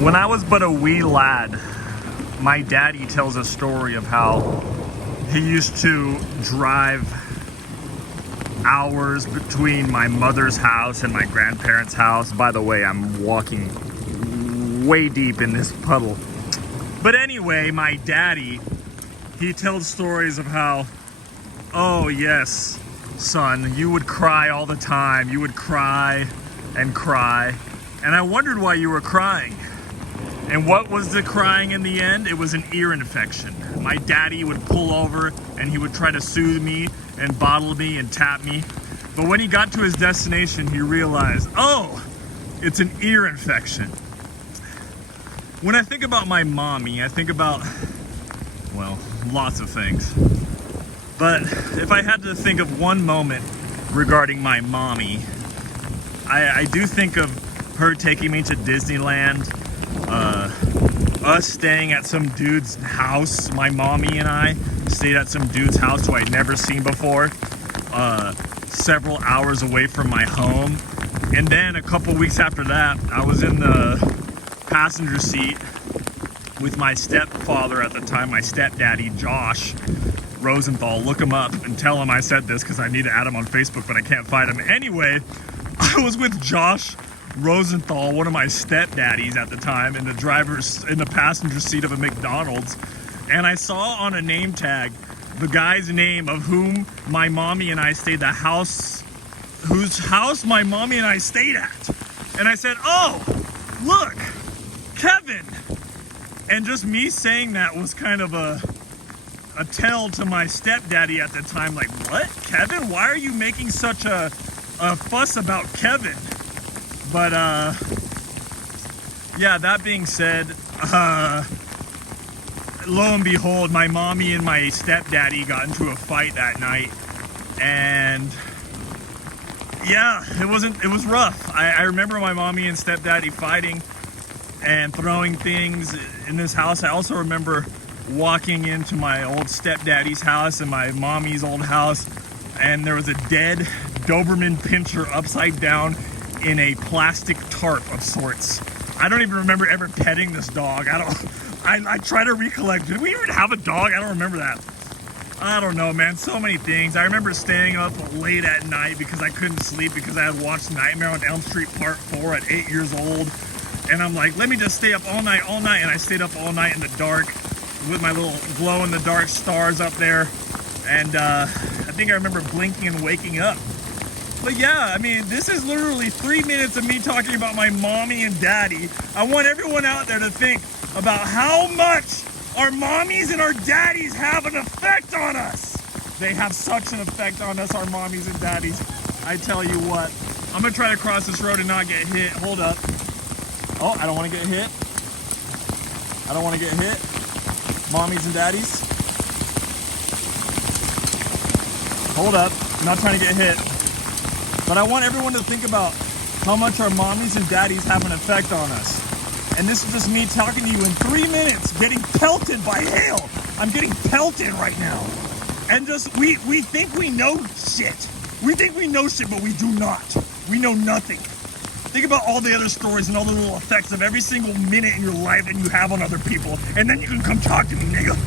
When I was but a wee lad, my daddy tells a story of how he used to drive hours between my mother's house and my grandparents' house. By the way, I'm walking way deep in this puddle. But anyway, my daddy, he tells stories of how, oh yes, son, you would cry all the time. You would cry and cry. And I wondered why you were crying. And what was the crying in the end? It was an ear infection. My daddy would pull over and he would try to soothe me and bottle me and tap me. But when he got to his destination, he realized, oh, it's an ear infection. When I think about my mommy, I think about, well, lots of things. But if I had to think of one moment regarding my mommy, I do think of her taking me to Disneyland, us staying at some dude's house. My mommy and I stayed at some dude's house who I'd never seen before, several hours away from my home. And then a couple weeks after that, I was in the passenger seat with my stepfather at the time, my stepdaddy, Josh Rosenthal. Look him up and tell him I said this because I need to add him on Facebook, but I can't find him. Anyway, I was with Josh Rosenthal, one of my stepdaddies at the time, in the passenger seat of a McDonald's, and I saw on a name tag the guy's name of whom my mommy and I stayed, whose house my mommy and I stayed at. And I said, oh, look, Kevin. And just me saying that was kind of a tell to my stepdaddy at the time, like, what, Kevin? Why are you making such a fuss about Kevin? But, yeah, that being said, lo and behold, my mommy and my stepdaddy got into a fight that night. And, yeah, it was rough. I remember my mommy and stepdaddy fighting and throwing things in this house. I also remember walking into my old stepdaddy's house and my mommy's old house, and there was a dead Doberman Pinscher upside down in a plastic tarp of sorts. I don't even remember ever petting this dog. I try to recollect. Did we even have a dog? I don't remember that. I don't know, man. So many things. I remember staying up late at night because I couldn't sleep because I had watched Nightmare on Elm Street Part 4 at 8 years old. And I'm like, let me just stay up all night. And I stayed up all night in the dark with my little glow-in-the-dark stars up there. And I think I remember blinking and waking up. But yeah, I mean, this is literally 3 minutes of me talking about my mommy and daddy. I want everyone out there to think about how much our mommies and our daddies have an effect on us. They have such an effect on us, our mommies and daddies. I tell you what, I'm gonna try to cross this road and not get hit. Hold up. Oh, I don't wanna get hit. I don't wanna get hit. Mommies and daddies. Hold up, I'm not trying to get hit. But I want everyone to think about how much our mommies and daddies have an effect on us. And this is just me talking to you in 3 minutes, getting pelted by hail. I'm getting pelted right now. And just, we think we know shit. We think we know shit, but we do not. We know nothing. Think about all the other stories and all the little effects of every single minute in your life that you have on other people. And then you can come talk to me, nigga.